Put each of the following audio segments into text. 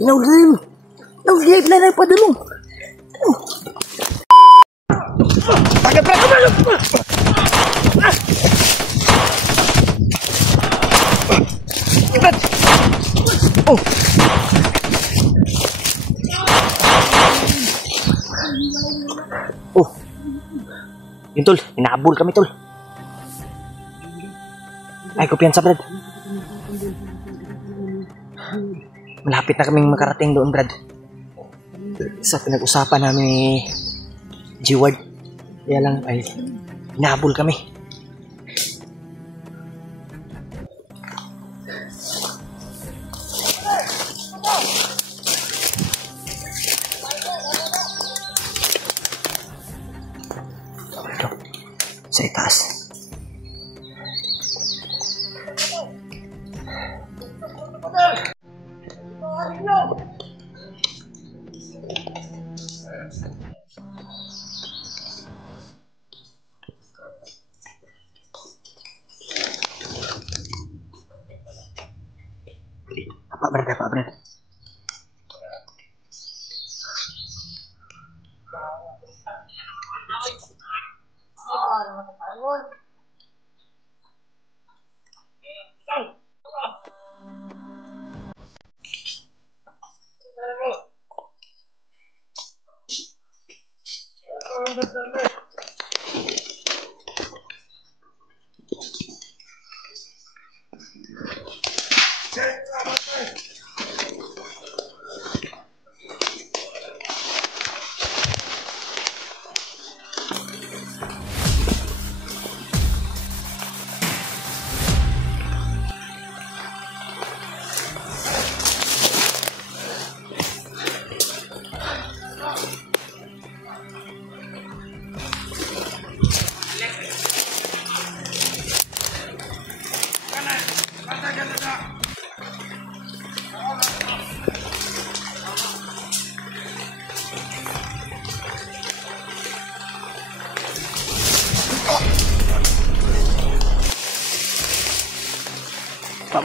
Naulim! Naulim! Nanay pa dulu! Pakai berat! Berat! Oh! Oh! Yun tol, inaabol kami tol. Ay, kumpiyansa Brad. Malapit na kaming makarating doon, Brad. Sa pinag-usapan namin ni G-Ward. Kaya lang ay inaabol kami. Sa itaas. Pak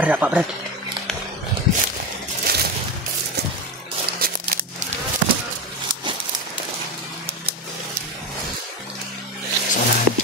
Brad. Pak Brad. Kesalahan.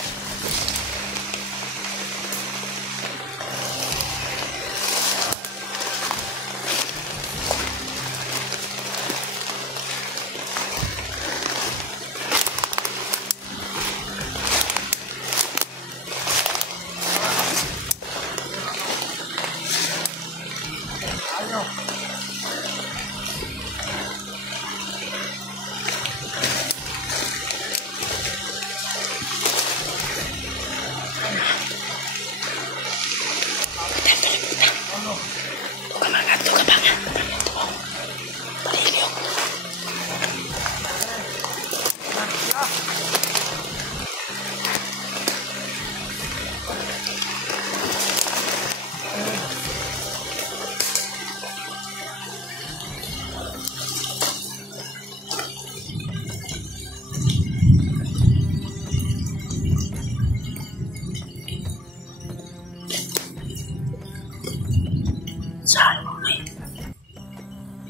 Saan mo ngayon?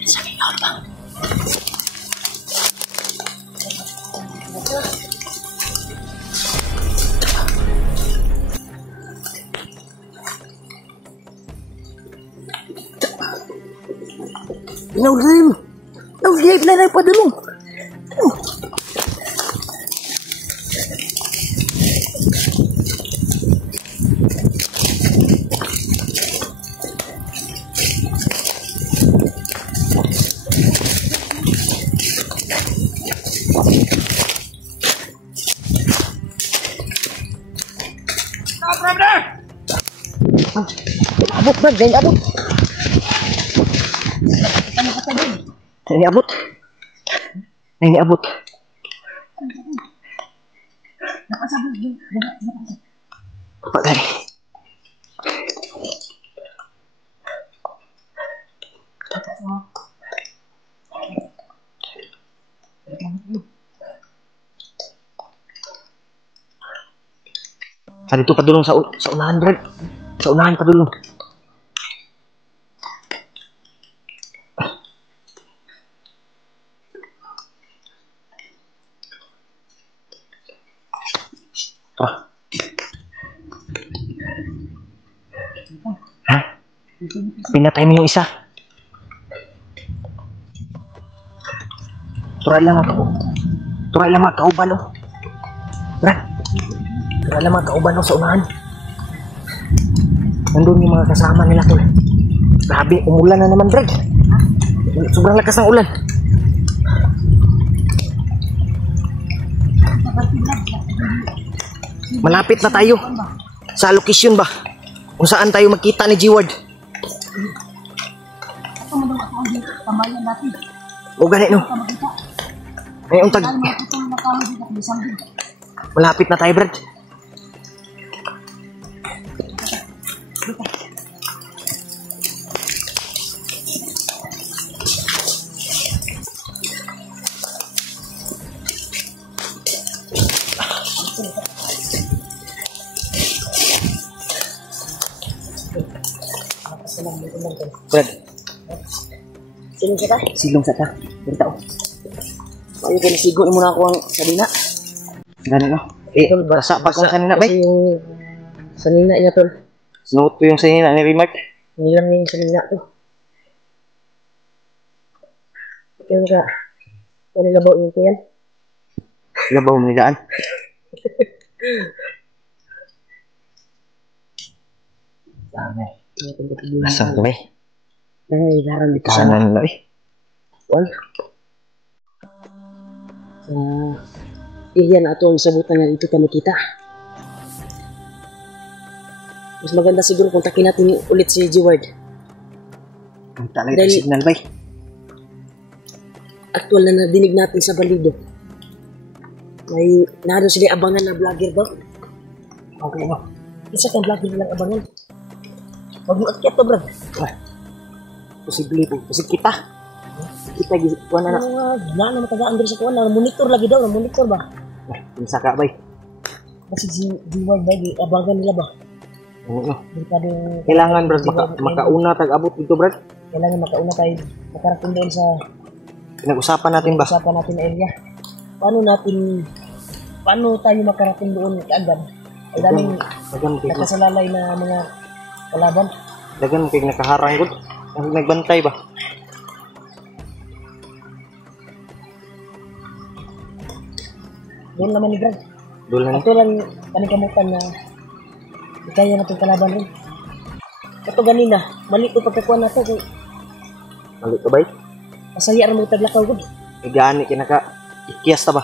Sa akin ako ba? Naulim! Nanay pa dulu! Abot, Brad, jangan abot. Ini abot. Pak tadi. Tadi itu padulong sa unahan, Brad. Sa unahan padulong. Ah. Ha? Pinatay mo yung isa. Turay lang ako. Turay lang mga kauban, oh. Brad. Turay lang mga kauban, oh, sa unahan. Nandun yung mga kasama nila, tol. Grabe, umulan na naman, Brad. Sobrang lakas ng ulan. Malapit na tayo sa location ba? Kung saan tayo magkita ni G-Ward. O gani, no? Ngayon tag... Malapit na tayo, Brad. Brad. Silong sa ta? Silong sa ta. Berita ko. Ayaw ka nasigo na muna ako ang sanina. Gani, no? Basa pa kung sanina, bay. Kasi yung sanina niya, tol. Sinuot ko yung sanina ni Remark. Hindi lang yung sanina to. Kaya ka, panilabaw yung tiyan. Labaw mo nilaan. Dami. Nasaan ko, bay? Ay, larang dito sa Kanan lang, eh. wall. Iyan ato ang sabutan nga dito ka makita. Mas maganda siguro kung takin natin ulit si G-Ward. Ang talaga yung signal, bay. Aktual na nadinig natin sa balido. May naro sila abangan na vlogger daw. Okay, no? Isa kang vlogger nilang abangan. Huwag mo akyat to, Brad. Posible po. Kasi kita. Kita, kuha na na. Na matagaan din sa kuwan. Monitor lagi daw. Monitor ba? Pinsa ka, bay. Kasi si G-Ward ba, abangan nila ba? Oo, no? Kailangan, Brad, makauna tag-abot dito, Brad. Kailangan makauna tayo. Makarating doon sa Pinag-usapan natin ba? usapan natin na area. Paano tayo makarating doon kaagad? Ay daming nakasalalay na mga kalaban. Dagan mo kayo nakaharang gud. Ang nagbantay ba? Doon naman ni Brad. Doon lang. Ito lang panikamutan na kaya na itong kalaban rin. Ito ganina, mali ito pagkakuan na ito. Mali ka ba? Masaya rin mo taglakaw gud. Igani kinaka ikyas ta ba?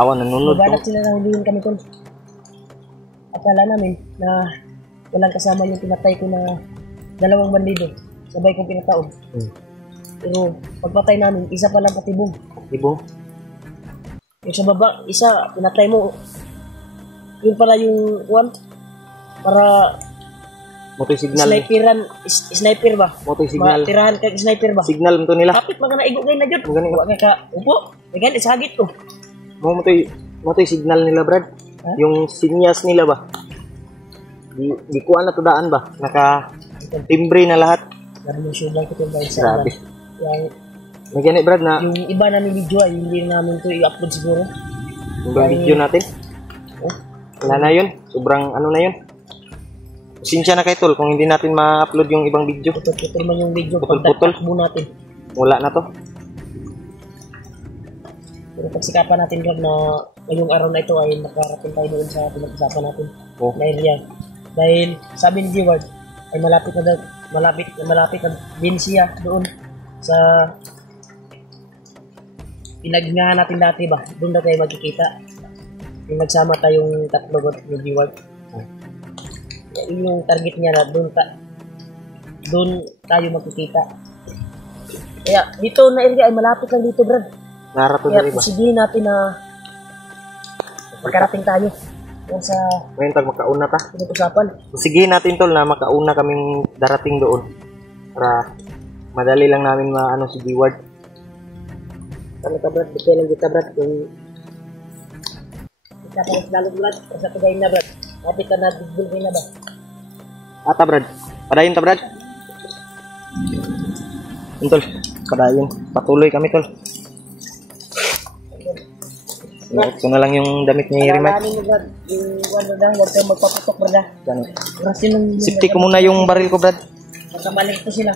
Awan nanunod Mabalak ko. sila na hulihin kami tol. Akala namin na walang kasama yung pinatay ko na dalawang bandido. Sabay kong pinataon. Pero pagpatay namin, isa pa lang patibong. Ibo. Yung sa baba, isa, pinatay mo. Yun pala yung one. Para Motoy signal. sniper ba? Motoy signal. Matirahan kay sniper ba? Signal mo to nila. Kapit mga naigo kayo na dyan. Magani. Huwag ka, upo. Magani, sagit to. Motoy signal nila, Brad. Ha? Yung sinyas nila ba? Di kuha na to daan ba? Naka timbre na lahat. Narinig lang ko ito guys. Grabe. Yung, May gani, Brad, na yung iba namin video ay hindi namin to i-upload siguro. yung video natin. Oh, Wala na yun. Sobrang ano na yun. Pasensya na kay Tol kung hindi natin ma-upload yung ibang video. putol-putol man yung video. Putol-putol. Pagtakbo natin. Wala na to. Pero pagsikapan natin Greg na ngayong araw na ito ay makarating tayo doon sa pinag-usapan natin na area. Dahil sabi ni G-Ward ay malapit na din siya doon sa pinaghingahan natin dati ba? Doon na tayo magkikita. Yung nagsama tayong tatlo ni G-Ward. Yung target niya na doon tayo magkikita. Kaya dito na area ay malapit lang dito Brad. Narato Kaya na iba. posibilin natin na Magkarating tayo. Yan sa Ngayon tag makauna ta. pinag-usapan. Sige natin tol na makauna kaming darating doon. Para madali lang namin maano si Diwad. Ano ka Brad? Bigay lang kita Brad. Kung isa pa mas lalo Brad. Kasi pagay na Brad. Kapit ka na bigay na ba? Ata Brad. Padayon ta Brad. Yun, tol. Padayon. Patuloy kami tol. Ito na lang yung damit ni Rimac. Alalahanin mo Brad. Yung ano na, huwag kang magpaputok Brad. Ganun. Kasi nung Safety ko muna yung baril ko Brad. magkamalik po sila.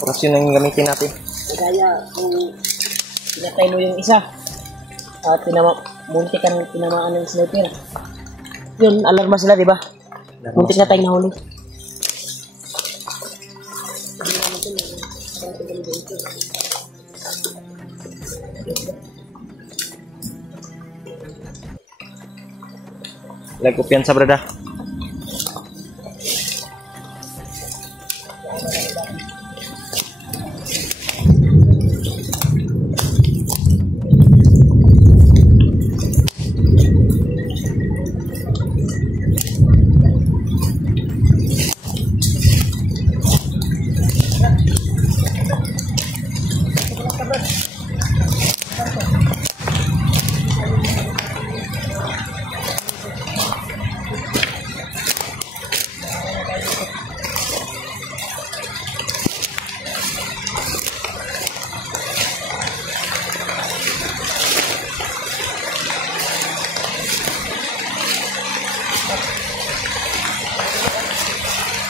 Oras yun ang gamitin natin. Kaya kung pinatay mo yung isa at muntik kang tinamaan ng sniper. Yun, alarma sila, di ba? Muntik na tayong nahuli. Lagi kumpiyansa Brad.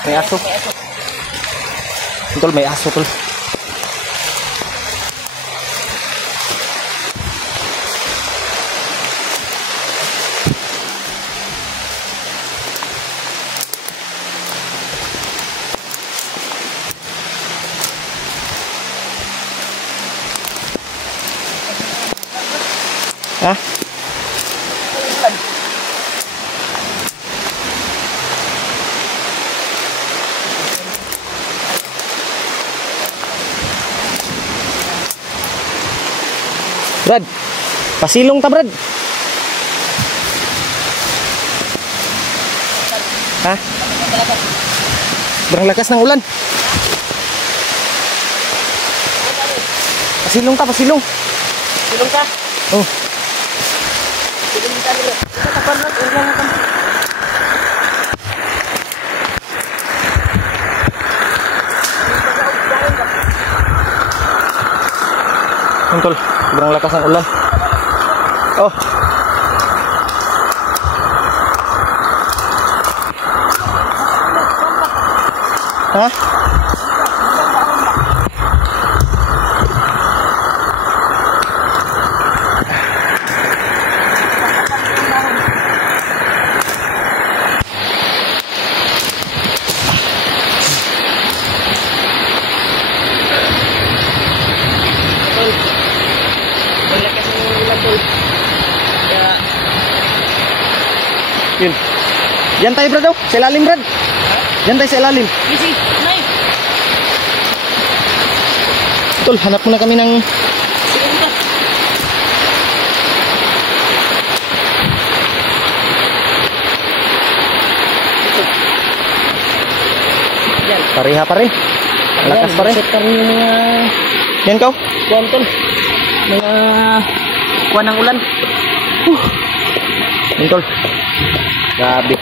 May aso. Tol, may aso tol. Ha? Brad, pasilong ta Brad. Ha? Berang lakas ng ulan. Pasilong ta, pasilong. Silong ka? Oh. Silong ka nila. Ito tapan lang, ulang ka. Tol, berang lakas ng ulan. Oh. Hah? Yun. Diyan tayo Brad, sa ilalim Brad. Diyan tayo sa ilalim. Easy, nay. Tol, hanap muna kami ng... Silong ka. Yan. Pareha pare. Lakas pare. Set ka rin yung mga Yan kau. kuwantol. Mga kuwan ng ulan. Yan tol. Grabe.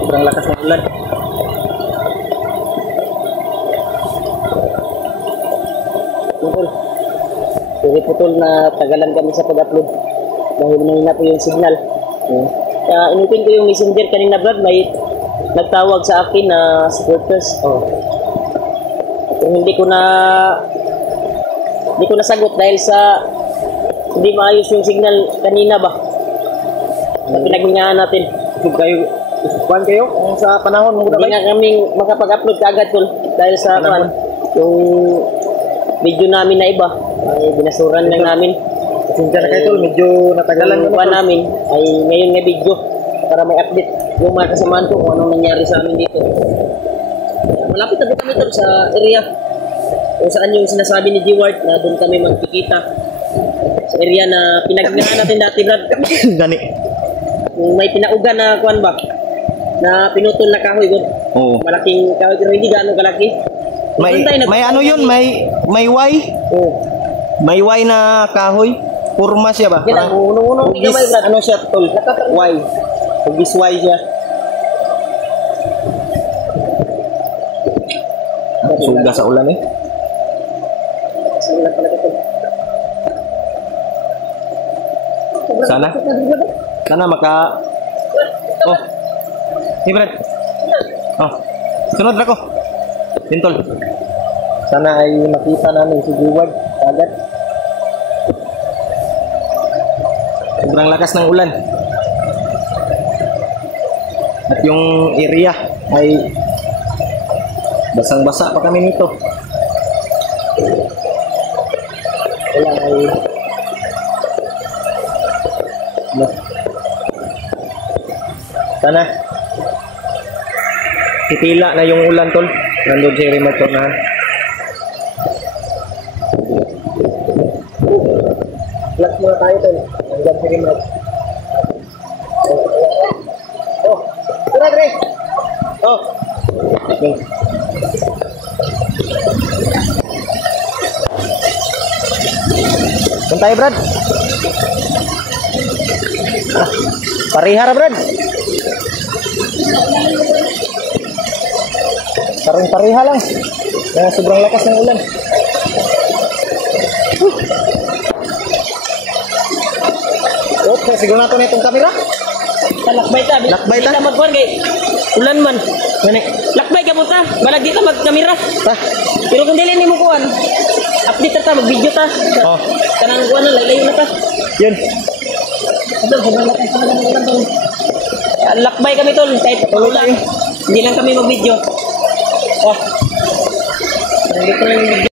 Sobrang lakas ng ulan. Tol. Sorry po tol na tagalan kami sa pag-upload. Dahil mahina po yung signal. Kaya inutin ko yung messenger kanina Brad. May nagtawag sa akin na supporters. Pero hindi ko nasagot dahil sa hindi maayos yung signal kanina ba. Sa pinaghingaan natin. Kuhan kayo kung sa panahon mo Hindi nga kami makapag-upload kaagad tol dahil sa yung video namin na iba ay binasuran lang namin. Pasensya na kayo tol, medyo natagalan Yung kuha namin ay ngayon nga video para may update yung mga kasamaan ko kung anong nangyari sa amin dito. Malapit na kami tol sa area kung saan yung sinasabi ni Diwad na doon kami magkikita Sa area na pinaganahan natin dati, Brad. Gani. May pinaugan na kuan ba? Na pinutol na kahoy, God. Oo. Malaking kahoy, pero hindi gaano kalaki. May ano yun, may Y. Oo. May Y na kahoy. Purma siya ba? Kailang unong-unong Hugis, gamay, Brad. ano siya, tol? Y. Hugis Y siya. Suga sa ulan eh. Sa ulan pala ito. Sana maka... Oh. Hey, Brad. Oh. Sunod na ko. Tintol. Sana ay makita namin si Jeward agad. Sobrang lakas ng ulan. At yung area ay basang-basa pa kami nito. Wala ay... No. Sana titila na yung ulan, tol. Nandun si remote tornahan. Plus muna tayo, tol. Nandun si remote. Oh, tara, Dre. Oh. Okay. Saan tayo, Brad? Parihara, Brad. Paring-pariha lang. Kaya sobrang lakas ng ulan. Okay, siguro nato na itong kamera. Lakbay ta. Lakbay ta? Di ka magkuhan kay ulan man. Gani. Lakbay ka mo ta. Balag di ka magkamera. Ta. Pero kung dili ni mo kuhan, update ta, mag-video ta. Oh. Kanang kuhan na, laylayo na ta. Yun. Sobrang lakas talaga ng ulan, tol. Lakbay kami, tol. Kahit ulan. Hindi lang kami mag-video. Oh. Hindi ko lang yung video.